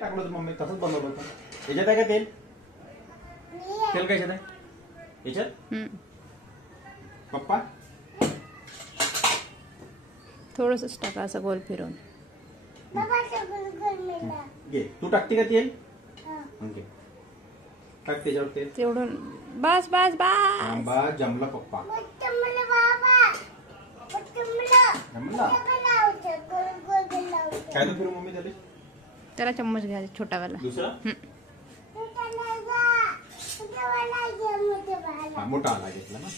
टाकलं होतं मम्मी, तसंच बनवलं होतं. याच्यात आहे का तेल? तेल काय आहे याच्यात? पप्पा थोडंसंच टाका असं गोल फिरवून. घे, तू टाकते का तेल? घे, टाक त्याच्यावर तेल. तेवढं बस बस बस. आंबा जमला पप्पा. जमला काय तो फिरू मम्मी त्याला? त्याला चम्मच घ्या छोटावाला. दुसरा मोठा आला घेतला ना.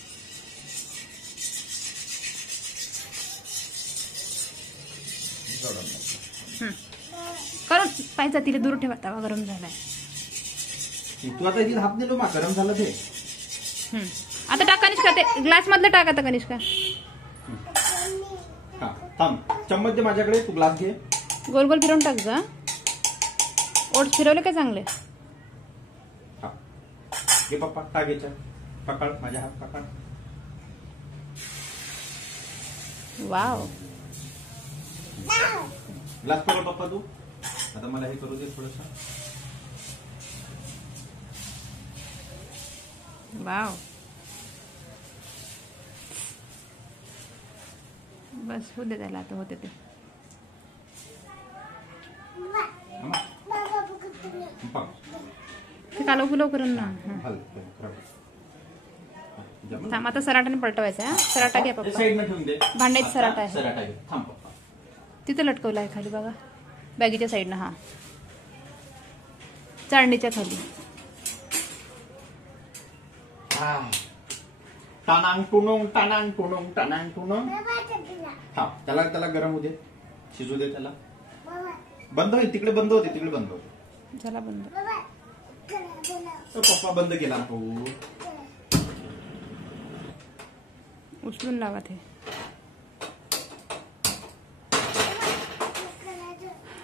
करून पाहिजे तिला दूर ठेवा, तवा गरम झालाय. तू आता इथे हात दिलो मा गरम झालं ते. आता टाक कनिष्का, ते ग्लास मधलं टाक आता कनिष्का. हा थांब, चम्मच दे माझ्याकडे, तू ग्लास घे. गोल गोल फिरवून टाक जा. ओट्स फिरवले का चांगले? हा घे पप्पा, टाक याच्या. पकड माझ्या हात पकड. वाव, ग्लास पकड पप्पा तू. आता मला हे करू दे थोडस. वाव, बस होऊ दे त्याला, आता होते ते. ते कालव फुलव करून ना. थांब, आता सराटाने पलटवायचा. सराटा घ्या पप्पा. भांड्यात सराटा आहे. तिथं लटकवलं आहे खाली बघा, बॅगीच्या साईडनं. हा, चाळणीच्या खाली. टाणांग टुणुंग टाणांग टुणुंग टाणांग टुणुंग. हा, त्याला गरम होऊ दे, शिजू दे त्याला. बंद होईल तिकडे, बंद होते तिकडे, बंद होते. झाला बंद. पप्पा बंद केला भाऊ. उचलून लावा ते.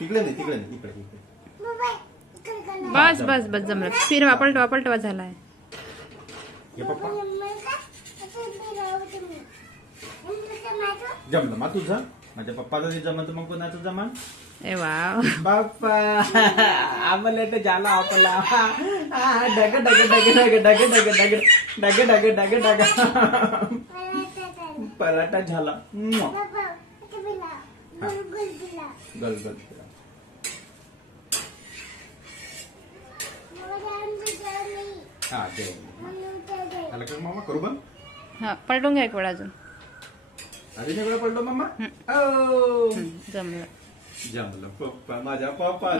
तिकडे नाही, तिकडे नाही, इकडे इकडे. बस बस बस, जमलं. फिरवा, पलटवा पलटवा. झालाय. हे पप्पा जमलं मा तुझं. माझ्या पप्पाचं ते जमलं तर मग कोणाचं जमान? ए वाव बाप्पा, आम्हाला तर झाला आपला. डग डग डग डग डग डग डग डग डग डग डग पराठा झाला. गल गल. हा जय मामा करू बंद. हा, पलटून घ्या एक वेळा अजून. अजून एक वेळा पडलो मामा. जमलं. जमलं पप्पा, माझ्या पप्पा.